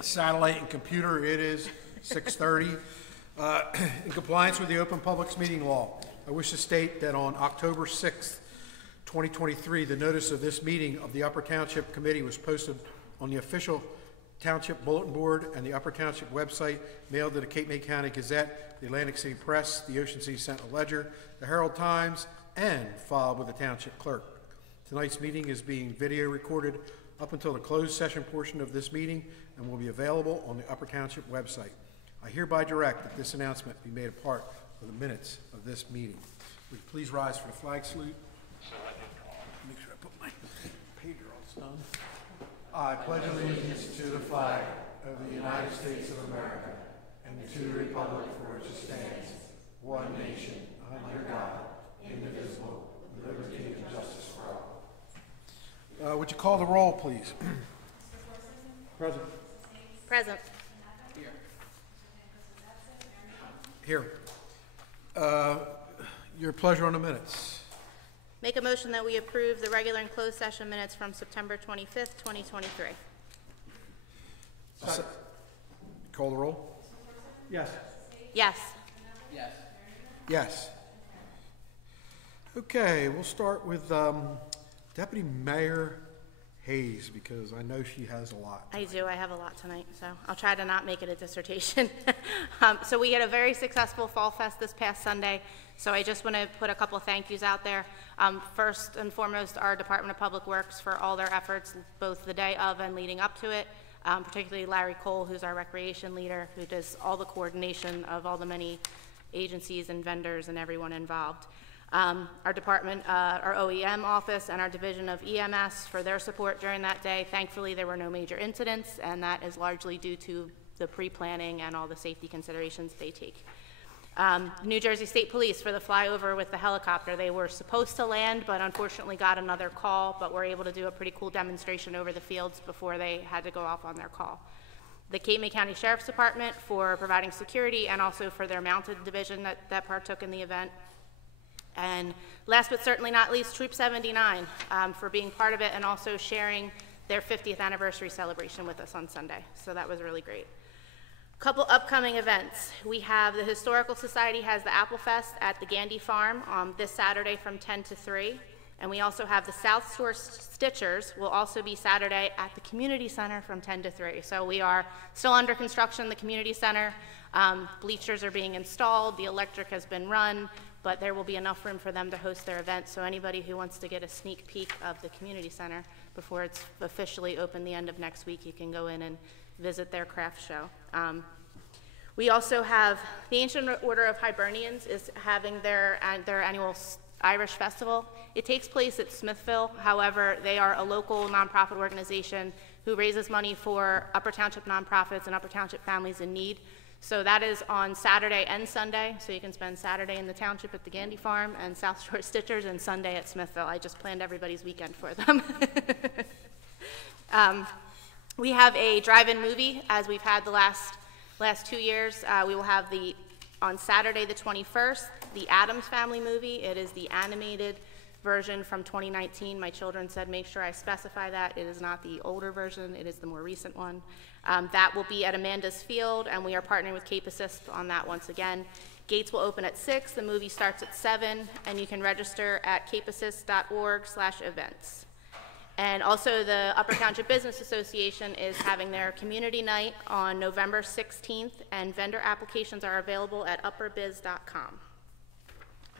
Satellite and computer, it is 6:30. In compliance with the Open Publics Meeting Law, I wish to state that on October 6th, 2023, the notice of this meeting of the Upper Township Committee was posted on the official Township Bulletin Board and the Upper Township website, mailed to the Cape May County Gazette, the Atlantic City Press, the Ocean City Sentinel-Ledger, the Herald Times, and filed with the Township Clerk. Tonight's meeting is being video recorded up until the closed session portion of this meeting and will be available on the Upper Township website. I hereby direct that this announcement be made a part of the minutes of this meeting. Would you please rise for the flag salute? Make sure I put my pager all done. I pledge allegiance to the flag of the United States of America and to the republic for which it stands, one nation, under God, indivisible, with liberty and justice for all. Would you call the roll, please? Present. Present. Here. Your pleasure on the minutes. Make a motion that we approve the regular and closed session minutes from September 25th, 2023. Call the roll. Yes. Yes. Yes. Yes. Okay, we'll start with Deputy Mayor Hayes, because I know she has a lot. I do. I have a lot tonight, so I'll try to not make it a dissertation. So we had a very successful Fall Fest this past Sunday, so I just want to put a couple of thank yous out there. First and foremost, our Department of Public Works for all their efforts, both the day of and leading up to it, particularly Larry Cole, who's our recreation leader, who does all the coordination of all the many agencies and vendors and everyone involved. Our department, our OEM office, and our division of EMS for their support during that day. Thankfully, there were no major incidents, and that is largely due to the pre-planning and all the safety considerations they take. New Jersey State Police for the flyover with the helicopter. They were supposed to land, but unfortunately got another call, but were able to do a pretty cool demonstration over the fields before they had to go off on their call. The Cape May County Sheriff's Department for providing security, and also for their mounted division that partook in the event. And last but certainly not least, Troop 79 for being part of it and also sharing their 50th anniversary celebration with us on Sunday. So that was really great. Couple upcoming events. We have the Historical Society has the Apple Fest at the Gandy Farm this Saturday from 10 to 3. And we also have the South Shore Stitchers will also be Saturday at the Community Center from 10 to 3. So we are still under construction, the Community Center. Bleachers are being installed, the electric has been run, but there will be enough room for them to host their event. So anybody who wants to get a sneak peek of the Community Center before it's officially open the end of next week, you can go in and visit their craft show. We also have the Ancient Order of Hibernians is having their annual Irish Festival. It takes place at Smithville. However, they are a local nonprofit organization who raises money for Upper Township nonprofits and Upper Township families in need. So that is on Saturday and Sunday. So you can spend Saturday in the township at the Gandy Farm and South Shore Stitchers, and Sunday at Smithville. I just planned everybody's weekend for them. We have a drive-in movie, as we've had the last 2 years. We will have on Saturday the 21st, the Addams Family movie. It is the animated version from 2019. My children said make sure I specify that. It is not the older version, it is the more recent one. That will be at Amanda's Field, and we are partnering with Cape Assist on that once again. Gates will open at 6, the movie starts at 7, and you can register at capeassist.org/events. And also the Upper Township Business Association is having their community night on November 16th, and vendor applications are available at upperbiz.com.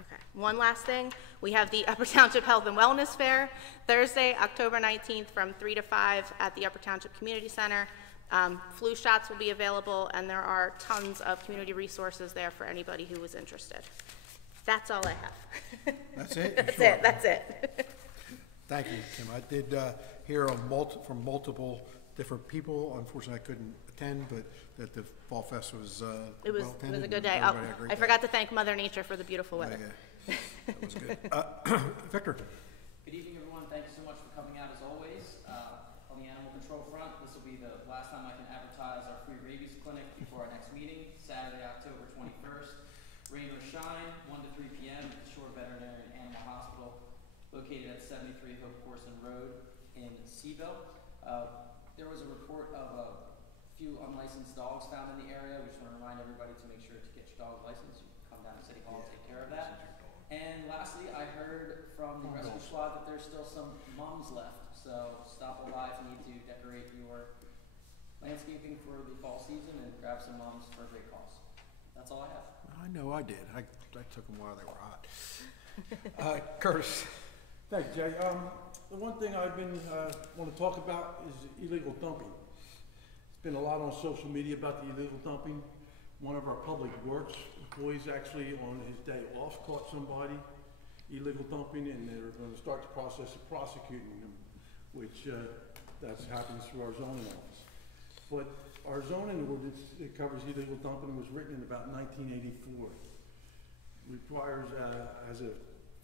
Okay, one last thing. We have the Upper Township Health and Wellness Fair, Thursday, October 19th from 3 to 5 at the Upper Township Community Center. Flu shots will be available, and there are tons of community resources there for anybody who was interested. That's all I have. That's it? That's it. Thank you, Kim. I did hear from multiple different people. Unfortunately, I couldn't attend, but that the Fall Fest was well attended. It was a good day. I forgot to thank Mother Nature for the beautiful weather. Yeah, that was good. Victor. Good evening, everyone. Thank you so much for coming out as always. On the animal control front, this will be the last time I can advertise our free rabies clinic before our next meeting, Saturday, October 21st. Rain or shine, 1 to 3 p.m. at the Shore Veterinary and Animal Hospital, located at 73 Hope Corson Road in Seaville. There was a report of a few unlicensed dogs found in the area. We just want to remind everybody to make sure to get your dog licensed. You can come down to City Hall and take care of that. And lastly, I heard from the rescue squad that there's still some mums left. So stop by if you need to decorate your landscaping for the fall season and grab some mums for a great cause. That's all I have. I know I did. I took them while they were hot. Curtis. Thank you, Jay. The one thing I've been want to talk about is illegal dumping. There's been a lot on social media about the illegal dumping. One of our public works employees actually on his day off caught somebody illegal dumping, and they're going to start the process of prosecuting him, which that happens through our zoning office. But our zoning ordinance that covers illegal dumping was written in about 1984. Requires as a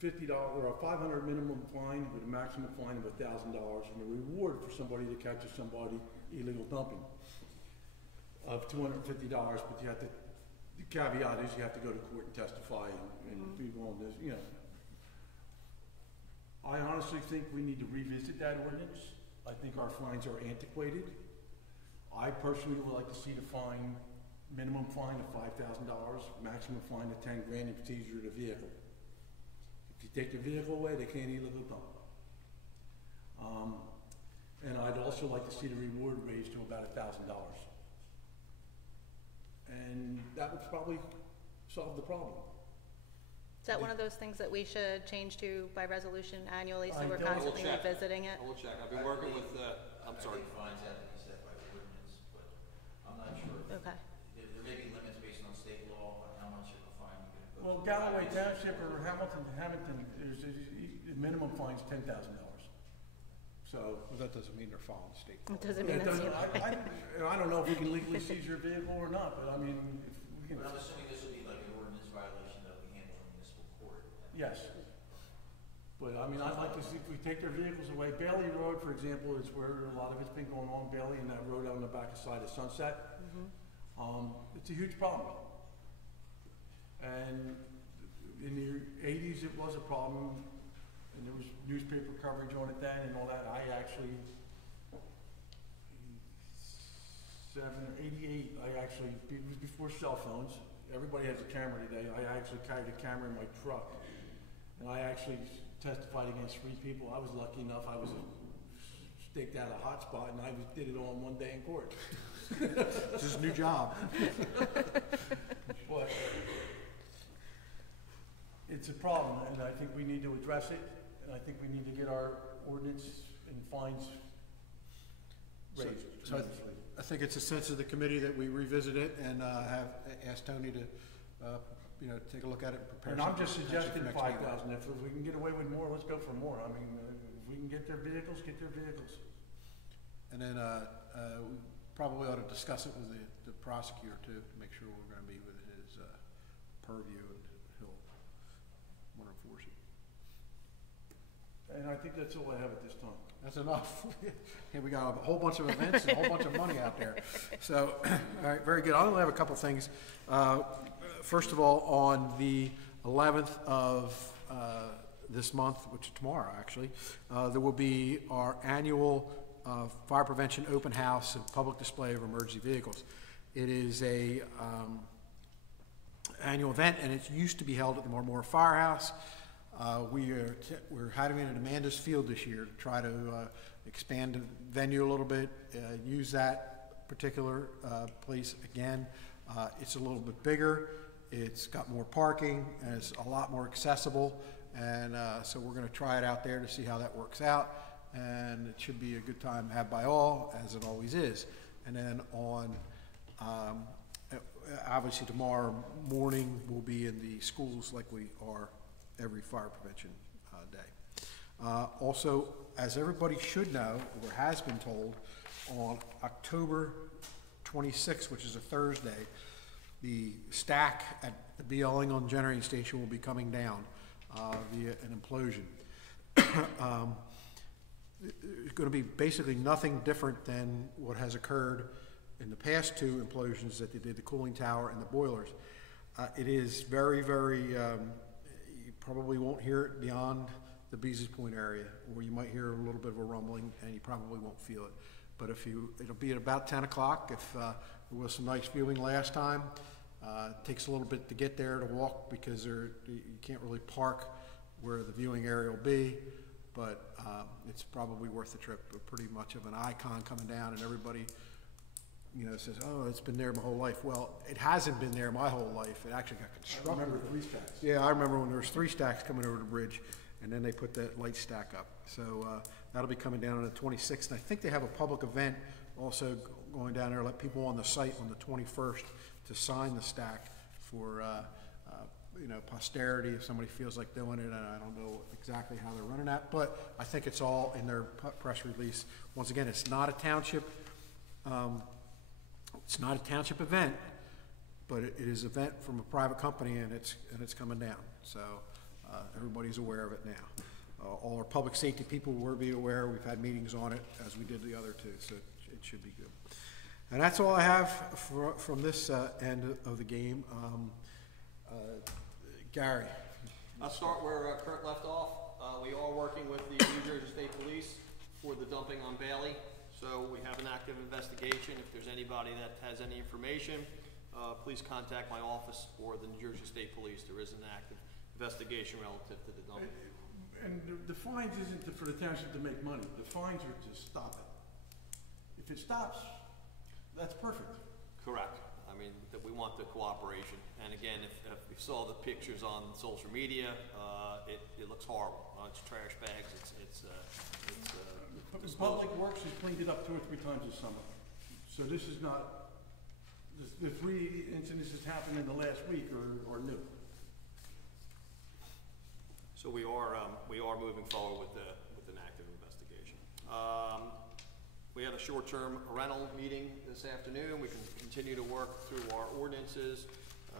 $50 or a $500 minimum fine with a maximum fine of $1,000 and a reward for somebody that catches somebody illegal dumping of $250. But you have to, the caveat is you have to go to court and testify and be on this. You know, I honestly think we need to revisit that ordinance. I think our fines are antiquated. I personally would like to see the fine, minimum fine of $5,000, maximum fine of 10 grand if you seize the vehicle. If you take the vehicle away, they can't illegally dump. And I'd also like to see the reward raised to about $1,000. And that would probably solve the problem. Is that one of those things that we should change to by resolution annually, so I we're don't- constantly We'll check. revisiting it? We'll check. I've been working with, I'm sorry. I think fines have to be set by ordinance, but I'm not sure. Okay. There may be limits based on state law on how much of a fine you're gonna go. Well, Galloway Township or Hamilton, the minimum fine's $10,000. So. Well, that doesn't mean they're following the state. It doesn't Yeah, mean it that's, doesn't- I don't know if we can legally seize your vehicle or not, but I mean, if we can, But I'm assuming this will be like an ordinance violation that we handle in municipal court. yes. But I mean, I'd like to see if we take their vehicles away. Bailey Road, for example, is where a lot of it's been going on, Bailey, and that road out on the back side of Sunset. It's a huge problem. And in the 80s, it was a problem, and there was newspaper coverage on it then and all that. I actually, 88, it was before cell phones. Everybody has a camera today. I actually carried a camera in my truck. And I actually testified against 3 people. I was lucky enough, I was staked out a hot spot, and I did it all in one day in court. This is a new job. But it's a problem, and I think we need to address it, and I think we need to get our ordinance and fines raised. So I think it's a sense of the committee that we revisit it and have asked Tony to, take a look at it and prepare. And I'm something just potentially for suggesting next meeting. 5,000. If we can get away with more, let's go for more. I mean, if we can get their vehicles, get their vehicles. And then we probably ought to discuss it with the prosecutor too, to make sure we're going to be within his purview and he'll want to enforce it. And I think that's all I have at this time. That's enough. Here we got a whole bunch of events and a whole bunch of money out there. So, all right, very good. I only have a couple things. First of all, on the 11th of this month, which is tomorrow actually, there will be our annual fire prevention open house and public display of emergency vehicles. It is a annual event, and it used to be held at the Marmora Firehouse. We're having it at Amanda's Field this year to try to expand the venue a little bit, use that particular place again. It's a little bit bigger, it's got more parking, and it's a lot more accessible. And so we're going to try it out there to see how that works out. And it should be a good time had by all, as it always is. And then on, obviously tomorrow morning, we'll be in the schools like we are every fire prevention day. Also, as everybody should know, or has been told, on October 26th, which is a Thursday, the stack at the B.L. England Generating Station will be coming down via an implosion. It's going to be basically nothing different than what has occurred in the past 2 implosions that they did, the cooling tower and the boilers. It is very, very, you probably won't hear it beyond the Beeses Point area, or you might hear a little bit of a rumbling and you probably won't feel it. But it'll be at about 10 o'clock. If there was some nice viewing last time, it takes a little bit to get there to walk because you can't really park where the viewing area will be, but it's probably worth the trip. Pretty much of an icon coming down, and everybody, says, "Oh, it's been there my whole life." Well, it hasn't been there my whole life. It actually got constructed. I remember 3 stacks. Yeah, I remember when there was 3 stacks coming over the bridge, and then they put that light stack up. So that'll be coming down on the 26th. And I think they have a public event also going down there, let people on the site on the 21st to sign the stack for posterity if somebody feels like doing it. And I don't know exactly how they're running that, but I think it's all in their press release. Once again, it's not a township. It's not a township event, but it is an event from a private company, and it's coming down. So everybody's aware of it now. All our public safety people will be aware. We've had meetings on it as we did the other two, so it should be good. And that's all I have from this end of the game. Gary. I'll start where Kurt left off. We are working with the New Jersey State Police for the dumping on Bailey. So we have an active investigation. If there's anybody that has any information, please contact my office or the New Jersey State Police. There is an active investigation relative to the dumping. And the fines isn't for the township to make money. The fines are to stop it. If it stops, that's perfect. Correct. I mean, that we want the cooperation. And again, if you saw the pictures on social media, it looks horrible. It's trash bags. Public Works has cleaned it up 2 or 3 times this summer. So this is not, the 3 incidents that happened in the last week are new. So we are moving forward with an active investigation. We had a short-term rental meeting this afternoon. We can continue to work through our ordinances.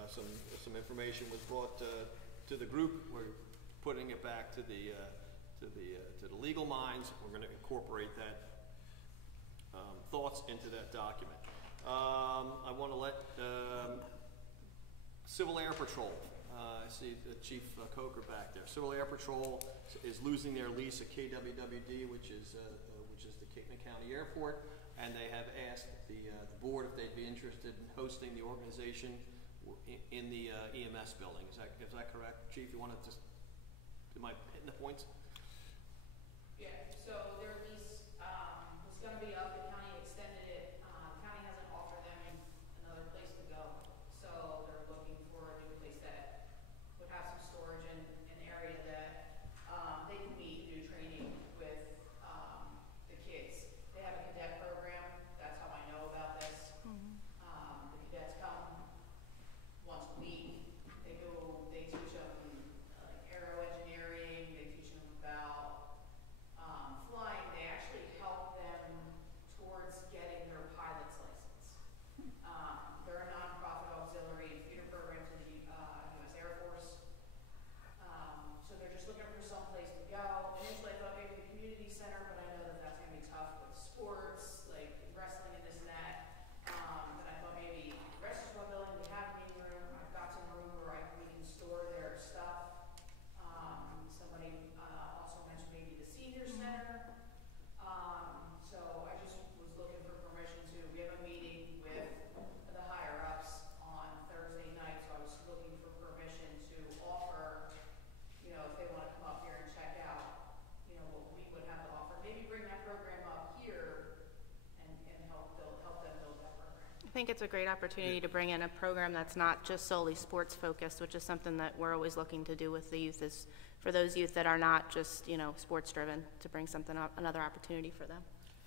Some information was brought to the group. We're putting it back to the legal minds. We're going to incorporate that thoughts into that document. I want to let Civil Air Patrol. I see Chief Coker back there. Civil Air Patrol is losing their lease at KWWD, which is the Cape County Airport, and they have asked the board if they'd be interested in hosting the organization in the EMS building. Is that correct, Chief? You want to just am I hitting the points? Yeah. So their lease was going to be up. The county extended it. The county hasn't offered them another place to go, so they're looking for a new place that would have some storage and an area that they can meet, do training with the kids. They have a cadet program. That's how I know about this. The cadets come once a week. They teach them aero engineering. They teach them about flying. They actually help them towards getting their pilot's license. They're a nonprofit auxiliary feeder program to the U.S. Air Force. So they're just looking for some place to go. Initially, I thought maybe the community center, but I know that that's going to be tough with sports, like wrestling and this and that. But I thought maybe the restaurant building, we have a meeting room. I've got some room where we can store their stuff. Somebody also mentioned maybe the senior center. So I just was looking for permission we have a meeting with the higher ups on Thursday night, so I was looking for permission to offer, if they want to come up here and check out, what we would have to offer. Maybe bring that program up here and help them build that program. I think it's a great opportunity to bring in a program that's not just solely sports focused, which is something that we're always looking to do with the youth, is for those youth that are not just, sports driven, to bring something up, another opportunity for them.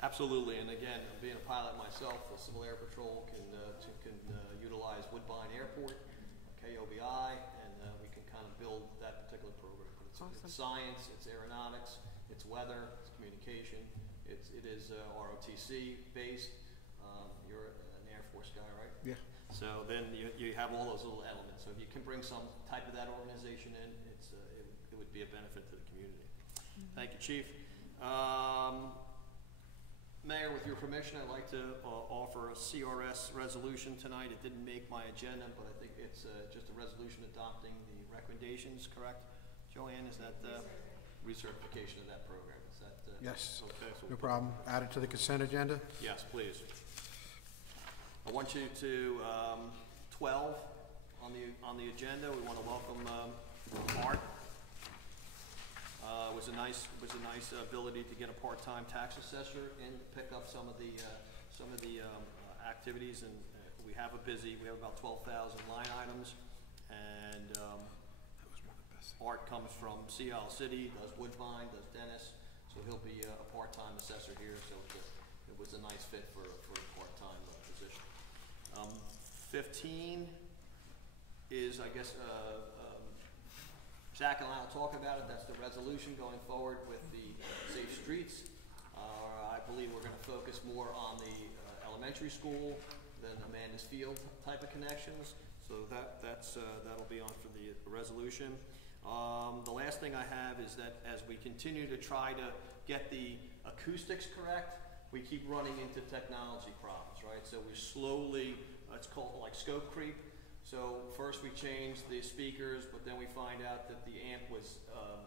Absolutely, and again, being a pilot myself, the Civil Air Patrol can utilize Woodbine Airport, KOBI, and we can kind of build that particular program. Awesome. It's science, it's aeronautics, it's weather, it's communication, it is ROTC based. You're an Air Force guy, right? Yeah. So then you have all those little elements. So if you can bring some type of that organization in, it would be a benefit to the community. Thank you, Chief. Mayor, with your permission, I'd like to offer a CRS resolution tonight. It didn't make my agenda, but I think it's just a resolution adopting the recommendations, correct? Joanne, is that recertification of that program? Is that? Yes, Okay, so no problem. Add it to the consent agenda. yes, please. I want you to, 12 on the agenda, we want to welcome Art. It was a nice ability to get a part-time tax assessor in, pick up some of the activities, and we have about 12,000 line items, and Art comes from Sea Isle City, does Woodbine, does Dennis, so he'll be a part-time assessor here, so it was a nice fit for a part-time position. 15 is, I guess, Zach and I will talk about it. That's the resolution going forward with the safe streets. I believe we're going to focus more on the elementary school than Amanda's Field type of connections. So that'll be on for the resolution. The last thing I have is that as we continue to try to get the acoustics correct, we keep running into technology problems, right? So we're slowly, it's called like scope creep. So first we changed the speakers, but then we find out that the amp was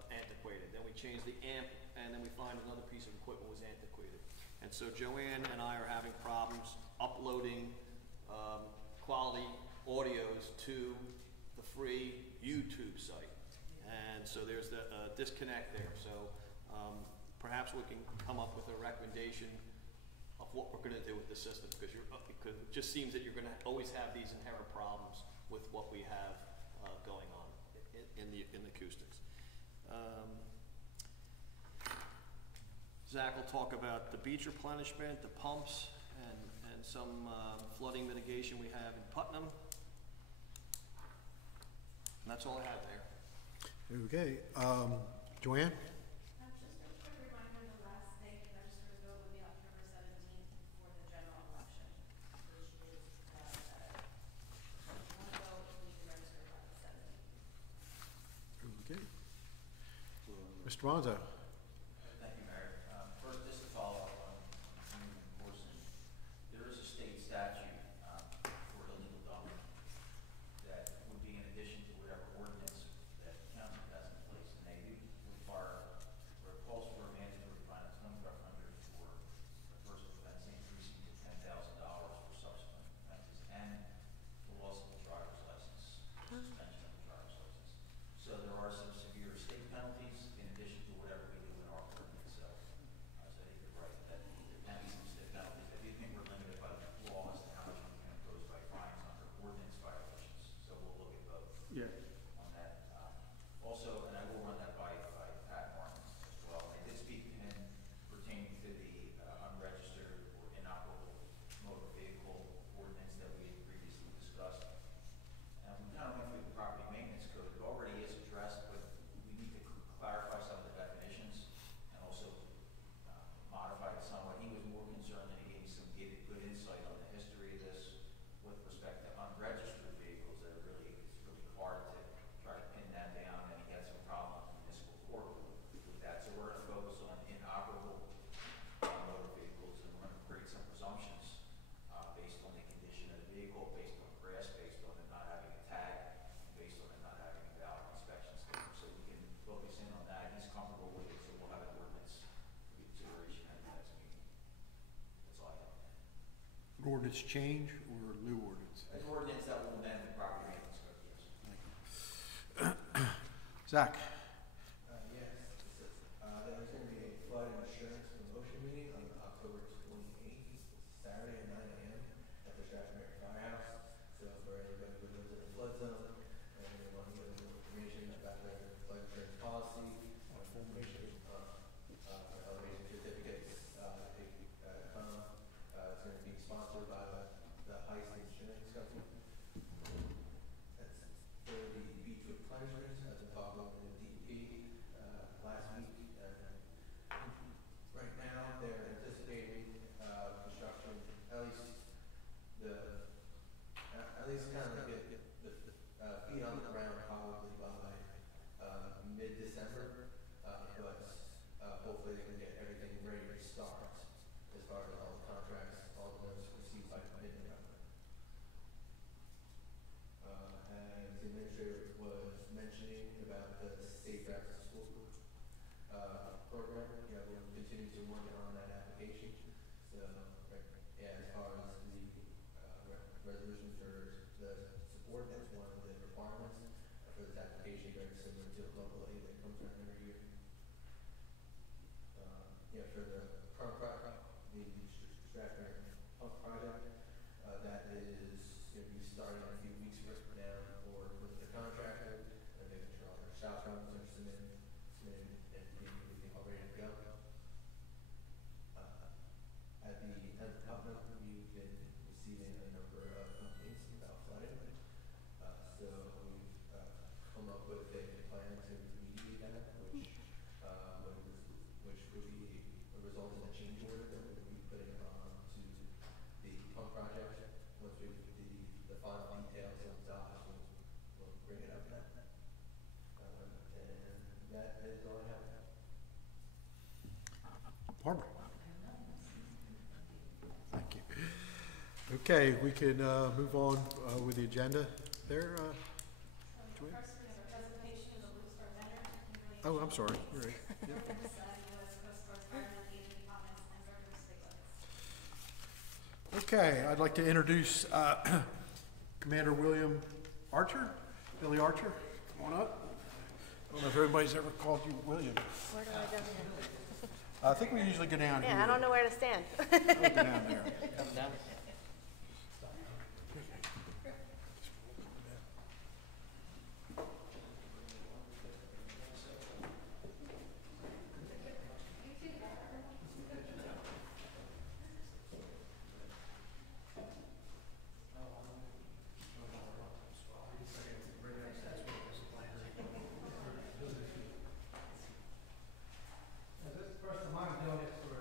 antiquated. Then we changed the amp, and then we find another piece of equipment was antiquated. And so Joanne and I are having problems uploading quality audios to the free YouTube site. And so there's the disconnect there. So perhaps we can come up with a recommendation of what we're going to do with the system, because it just seems that you're going to always have these inherent problems with what we have going on in the acoustics. Zach will talk about the beach replenishment, the pumps, and some flooding mitigation we have in Putnam. And that's all I have there. Okay, Joanne? Just a quick reminder, the last day to register to vote will be October 17th for the general election, which is, if you want to vote, you need to register by the 17th. Okay. Mr. Monzo? Thank you, Mayor. First, just to follow up on Community Enforcement, there is a state statute for illegal dumping that would be in addition to whatever ordinance that the county has in place, and they do require, or it calls for a mandatory fine of $2,500 for the first offense, increasing to $10,000 for subsequent offenses, and the loss of the driver's license, suspension of the driver's license. So there are some severe state penalties in addition to whatever we do in our ordinance. So I think you're right that there can be some state penalties. I do think we're limited by the law as to how much we can impose by fines under ordinance violations. So we'll look at both Yeah. on that. Also, and I will run that by Pat Martin as well. I did speak to him pertaining to the unregistered or inoperable motor vehicle ordinance that we had previously discussed. And we kind of went through the property maintenance code. It already is addressed, but we need to clarify some of the definitions and also modify it somewhat. He was more concerned, and he gave me some good insight on the history of this with respect to unregistered vehicles that it's really hard to try to pin that down, and he had some problems in municipal court with that. So we're going to focus on inoperable motor vehicles, and we're going to create some presumptions based on the condition of the vehicle, based on grass, based on it not having a tag, based on it not having a valid inspection sticker. So we can focus in on that. He's comfortable with it, so we'll have an ordinance for consideration at the next meeting. That's all I have. An ordinance change or new ordinance? An ordinance that will amend the property maintenance code, yes. Zach? Yes, there's going to be a flood insurance promotion meeting on October 28th, Saturday at 9 a.m. at the Strathmere Firehouse. So for anybody who lives in the flood zone and they want to get a little information about their flood insurance policy, information elevation certificates, it's going to be sponsored by the Heist Insurance Company. That's for the beach replenishment. I've been talking with the DEP last week. Right now, they're anticipating construction, at least kind of get the feet on the ground probably by mid-December, but hopefully they can get everything ready to start as far as all the contracts, all the notice received by mid-November. And the administrator was mentioning about the Safe Routes to School program. Yeah, we're continuously working on that application. So, yeah, as far as the resolution for the support, that's one of the requirements for this application, very similar to local aid that comes around every year. Yeah, for the current project, the Stratford pump project, that is going to be starting in a few weeks from now for the contractor, and making sure all their shop runs are submitted, and getting everything all ready to go. At the end of Putnam, we've been receiving a number of complaints about flooding. So we've come up with a plan to remediate that, which would be a result in a change order that we would be putting on to the pump project. Once we the final details of the docs, we'll bring it up then. And that is all I have. Barbara. Thank you. Okay, we can move on with the agenda there. Joanne? First, we have a presentation of the Blue Star Banner. Oh, I'm sorry. You're right. Yep. U.S. Coast Guard's Firemen, Navy Departments, and Revenue Stiglitz. Okay, I'd like to introduce Commander William Archer, Billy Archer. Come on up. I don't know if everybody's ever called you William. Where do I go here? I think we usually go down here. Yeah, I don't know where to stand. I'll go down there. Come down. First of all, I'm doing this for,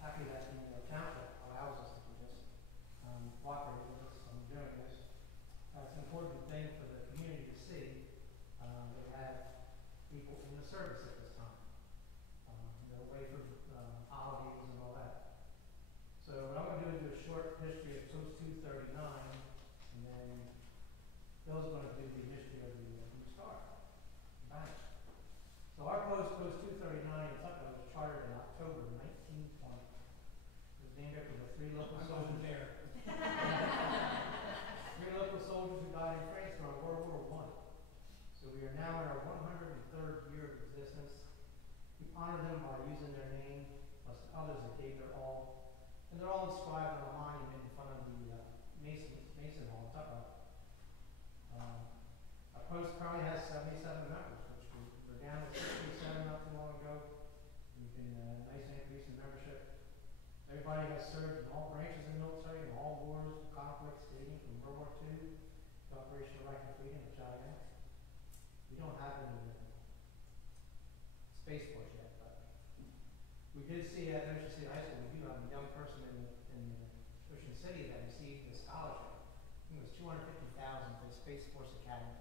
happy that the township allows us to do this, cooperating with us on doing this. It's an important thing for the community to see, that we have people in the service at this time. Away from, holidays and all that. So what I'm gonna do is a short history of Post 239, and then Bill's gonna do the history of the Blue Star Banner. So our post 239 in Tuckahoe was chartered in October 1920. It was named after the three local soldiers there. Three local soldiers who died in France during World War I. So we are now in our 103rd year of existence. We honor them by using their name, plus others that gave their all. And they're all inscribed on a monument in front of the Mason Hall in Tuckahoe. Our post currently has 77 members, which we're down to 67 not too long ago. We've been nice increase in membership. Everybody has served in all branches of the military, in all wars, conflicts, dating from World War II to Operation Right and Freedom, which I am. We don't have any Space Force yet, but we did see at Ocean City High School, we do have a young person in Ocean City that received a scholarship. I think it was $250,000 for the Space Force Academy.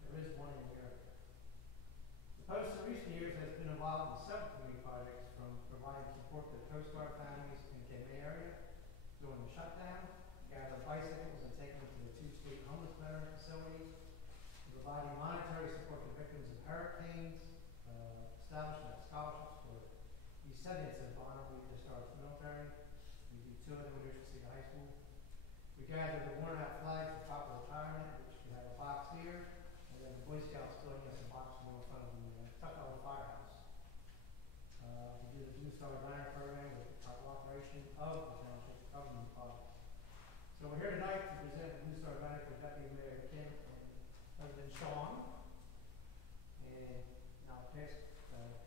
So there is one in the area. The Post in recent years has been involved in several community projects, from providing support to Coast Guard families in the Cape area during the shutdown, gather bicycles and take them to the 2 state homeless veteran facilities, providing monetary support to victims of hurricanes, establishment of scholarships for descendants of honorably discharged military. We do 2 of them at Ocean City High School. We gather the worn-out flags for proper retirement, which we have a box here, and then the Boy Scouts building us a box more in front of the Tuckahoe Firehouse. We do the Blue Star Banner program with the cooperation of the Township Government Project. So we're here tonight to present the Blue Star Banner for Deputy Mayor Kim and President Sean. And now pass,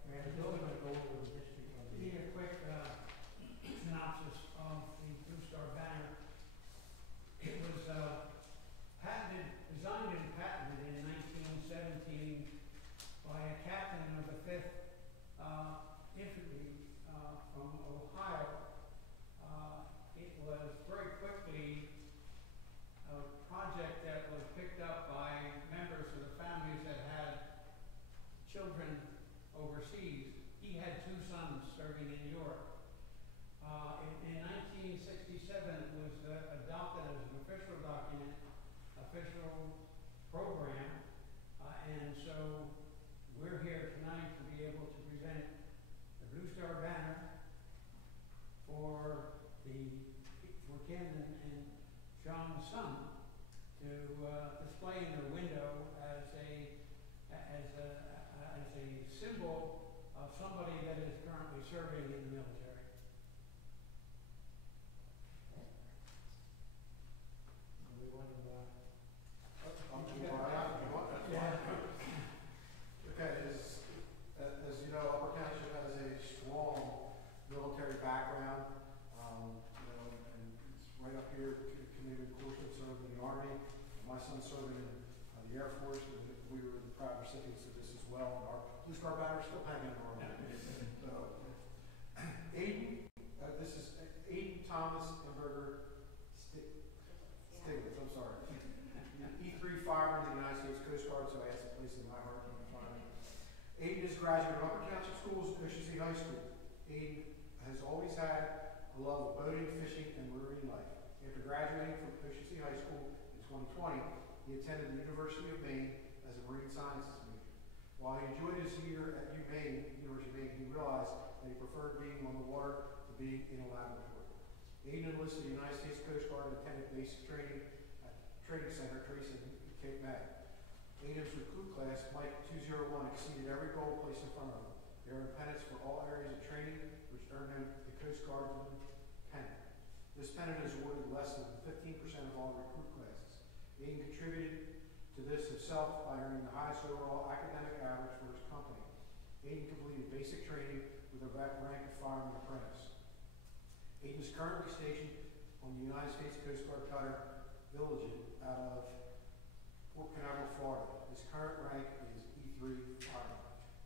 Commander Bill, we're going to go over the history of the. Give you a quick synopsis of the Blue Star Banner. It was designed and patented in 1917 by a captain of the 5th Infantry from Ohio. It was very quickly a project that was picked up by members of the families that had children overseas. He had 2 sons serving in Europe. In 1967, it was adopted as an official document, official program, and so we're here tonight to be able Star banner for Camden and John's son to display in their window as a symbol of somebody that is currently serving in the military. We want to, Okay, as you know, Upper Township has a strong military background. And it's right up here, committed Corson served in the Army. My son's serving in the Air Force, and we were the proud recipients of this as well. And our Blue Star banner is still hanging in our room. So, Aiden, this is Aiden Thomas Emberger Stiglitz, I'm sorry. E3 fireman in the United States Coast Guard, so I asked a place in my heart to find him. Aiden is a graduate of Upper Township Schools and Ocean City High School. Aiden has always had a love of boating, fishing, and marine life. After graduating from Ocean City High School in 2020, he attended the University of Maine as a marine sciences major. While he enjoyed his year at University of Maine, he realized that he preferred being on the water to being in a laboratory. Aiden enlisted the United States Coast Guard and attended basic training at Training Center, Tracy, in Cape May. Aiden's recruit class, Mike 201, exceeded every goal placed in front of him. They earned pennants for all areas of training, which earned him the Coast Guardsman pennant. This pennant is awarded less than 15% of all recruit classes. Aiden contributed to this himself by earning the highest overall academic average for his company. Aiden completed basic training with a rank of fireman apprentice. Aiden is currently stationed on the United States Coast Guard cutter Diligent out of Port Canaveral, Florida. His current rank is E3 fireman.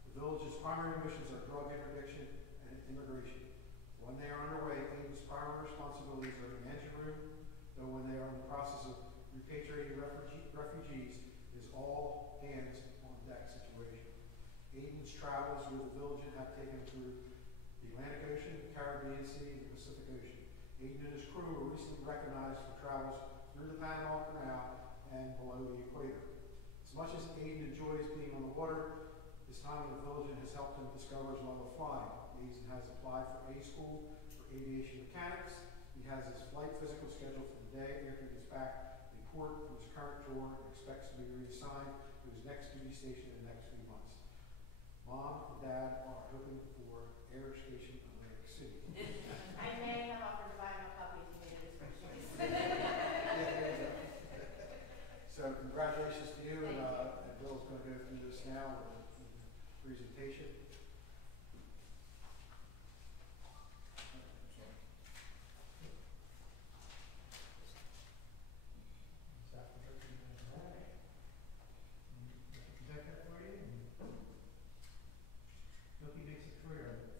The village's primary missions are drug interdiction and immigration. When they are underway, Aiden's primary responsibilities are in the engine room, though when they are in the process of repatriating refugees, it is all hands on deck situation. Aiden's travels with the Diligent have taken him through the Atlantic Ocean, the Caribbean Sea, and the Pacific Ocean. Aiden and his crew were recently recognized for travels through the Panama Canal and below the equator. As much as Aiden enjoys being on the water, his time in the Diligent has helped him discover his love of flying. Aiden has applied for A school for aviation mechanics. He has his flight physical scheduled for the day after he gets back in port from his current tour and expects to be reassigned to his next duty station in the next few months. Mom and Dad are hoping for Air Station Atlantic City. I may have offered to buy him a puppy if he needed his first choice. So congratulations to you, and Bill's going to go through this now with the presentation. Hope he makes a career of it.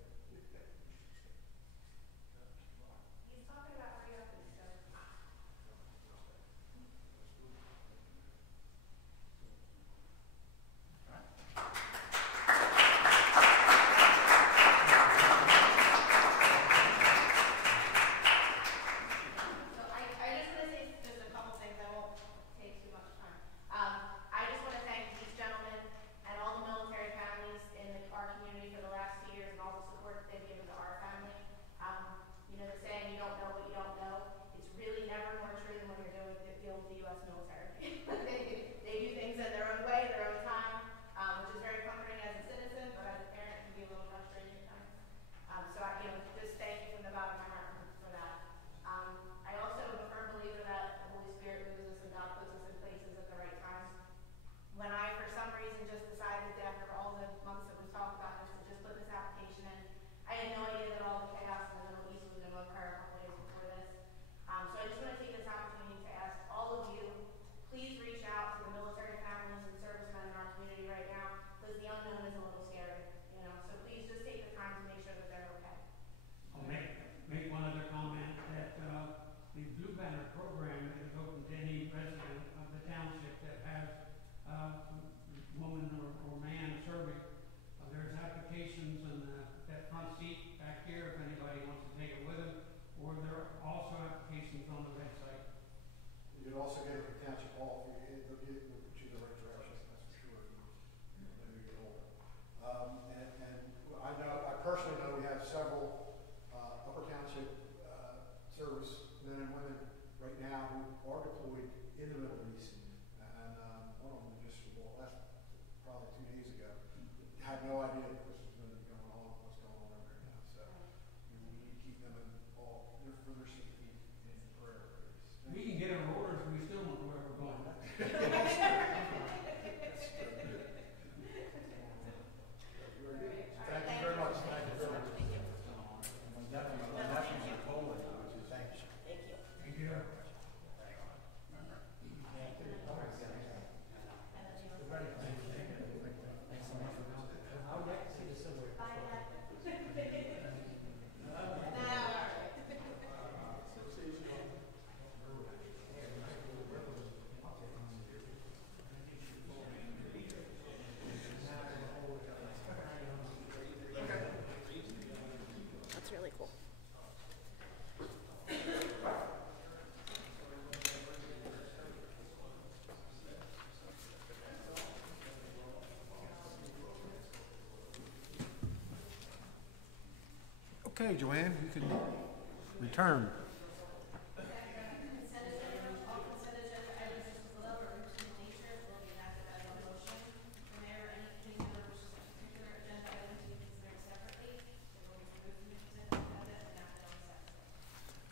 are deployed in the Middle East, and one of them just left probably 2 days ago. Had no idea that this was going to be going on, what's going on over there now. So we need to keep them in all for their safety in prayer. We can get our orders, we still don't know where we're going. Thank you very much. Thank you very much. That's really cool. Okay, Joanne, you can return.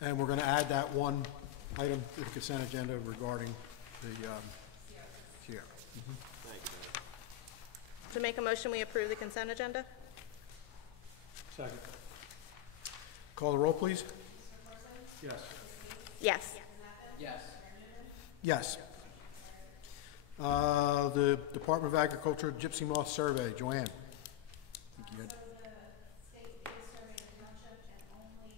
And we're going to add that one item to the consent agenda regarding the CR. Thank you, Mayor. To make a motion, we approve the consent agenda? Second. Call the roll, please. Yes. Yes. Yes. Yes. The Department of Agriculture Gypsy Moth Survey, Joanne. I think you had- So the state did survey the township and only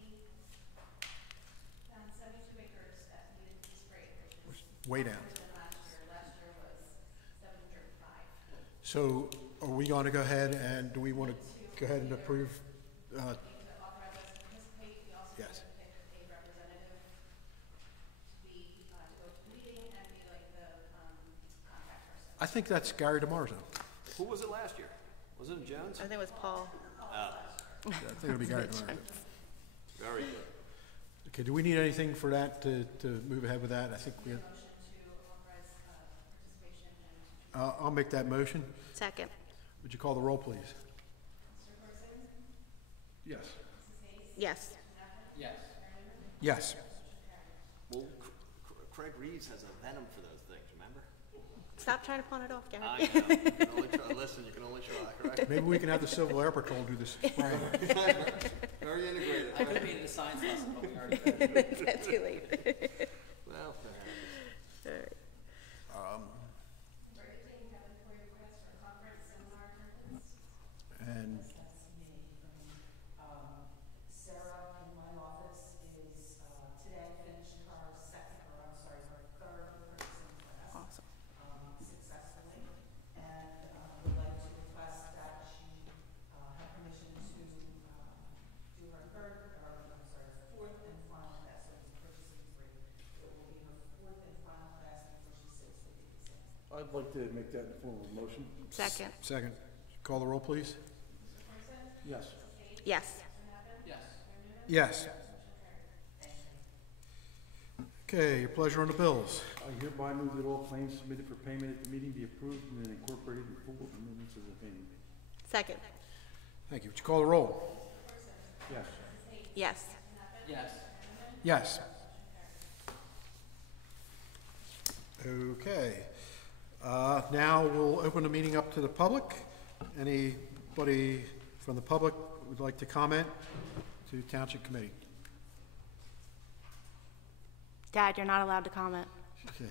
found 72 acres that needed to be sprayed, which is Way down. worse than last year. Last year was 705. So are we going to go ahead and do we want to go ahead and approve? To authorize us to participate, we also Yes. need to pick a representative to be, to go to the meeting and be like the contact person. I think that's Gary DeMarzo. Who was it last year? Was it Jones? I think it was Paul. Yeah, I think it'll be Gary DeMarzo. Very good. Okay, do we need anything for that to move ahead with that? I think we have, Motion to authorize participation and I'll make that motion. Second. Would you call the roll, please? Yes. Yes. Yes. Yes. Well, Craig Reeves has a venom for those things, remember? Stop trying to pawn it off, Gary. I know. You can only try, listen, you can only try, correct? Maybe we can have the Civil Air Patrol do this spraying. Very integrated. I could have made it a science lesson, but we already did. That's too late. Well, All right. Everything have for requests for conference, seminar attendance. And That's me. Sarah in my office is, today finished her third purchasing class. Awesome. Successfully. And, would like to request that she, have permission to, do her fourth and final class, so it's purchasing 3. It will be her fourth and final class before she sits for the exam. I'd like to make that in the form of a motion. Second. second, call the roll, please. Yes. Yes. Yes. Yes. Okay, your pleasure on the bills. I hereby move that all claims submitted for payment at the meeting be approved and then incorporated in full with the minutes of the meeting. Second. Thank you. Would you call the roll? Yes. Yes. Yes. Yes. Okay. Now we'll open the meeting up to the public. Anybody from the public would like to comment to Township Committee? Dad, you're not allowed to comment.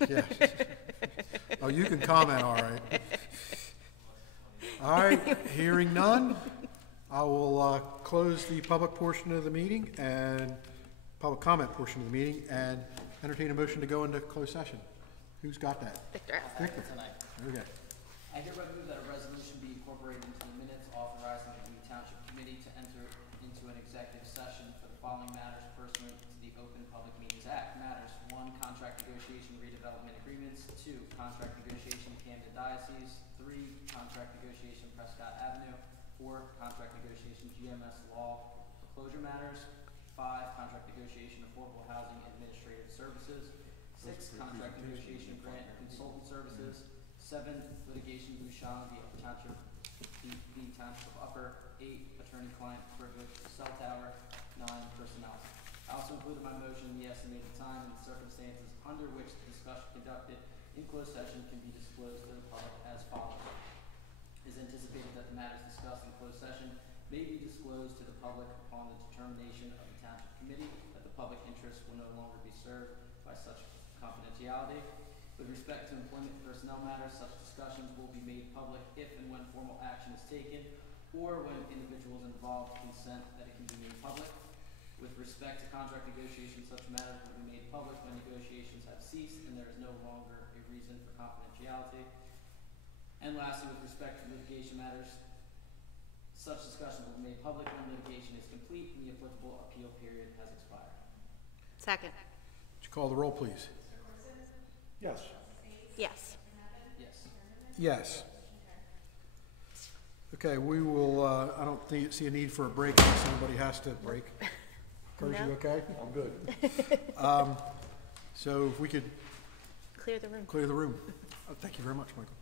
Okay, yes. Oh, you can comment, all right. All right, hearing none, I will close the public portion of the meeting and public comment portion of the meeting and entertain a motion to go into closed session. Who's got that? Victor. Victor. Tonight. Okay. I hereby move that a resolution be incorporated into the minutes authorizing the Township Committee to enter into an executive session for the following matters pursuant to the Open Public Meetings Act. Matters: 1, contract negotiation redevelopment agreements; 2, contract negotiation Camden Diocese; 3, contract negotiation Prescott Avenue; 4, contract negotiation GMS Law foreclosure matters; 5, contract negotiation affordable housing administrative services; 6, 6, contract negotiation grant and consultant services. 7, litigation Bouchon v. Township, v. Township of Upper. 8, attorney-client privilege, cell tower. 9, personnel. I also included in my motion the estimated time and the circumstances under which the discussion conducted in closed session can be disclosed to the public as follows. It is anticipated that the matters discussed in closed session may be disclosed to the public upon the determination of the Township Committee that the public interest will no longer be served by such confidentiality. With respect to employment and personnel matters, such discussions will be made public if and when formal action is taken or when individuals involved consent that it can be made public. With respect to contract negotiations, such matters will be made public when negotiations have ceased and there is no longer a reason for confidentiality. And lastly, with respect to litigation matters, such discussions will be made public when litigation is complete and the applicable appeal period has expired. Second. Would you call the roll, please? Yes. Yes. Yes. Yes. Okay, we will, I don't see a need for a break unless anybody has to break. Kurt, No. you okay? I'm good. So if we could Clear the room. clear the room. Thank you very much, Michael.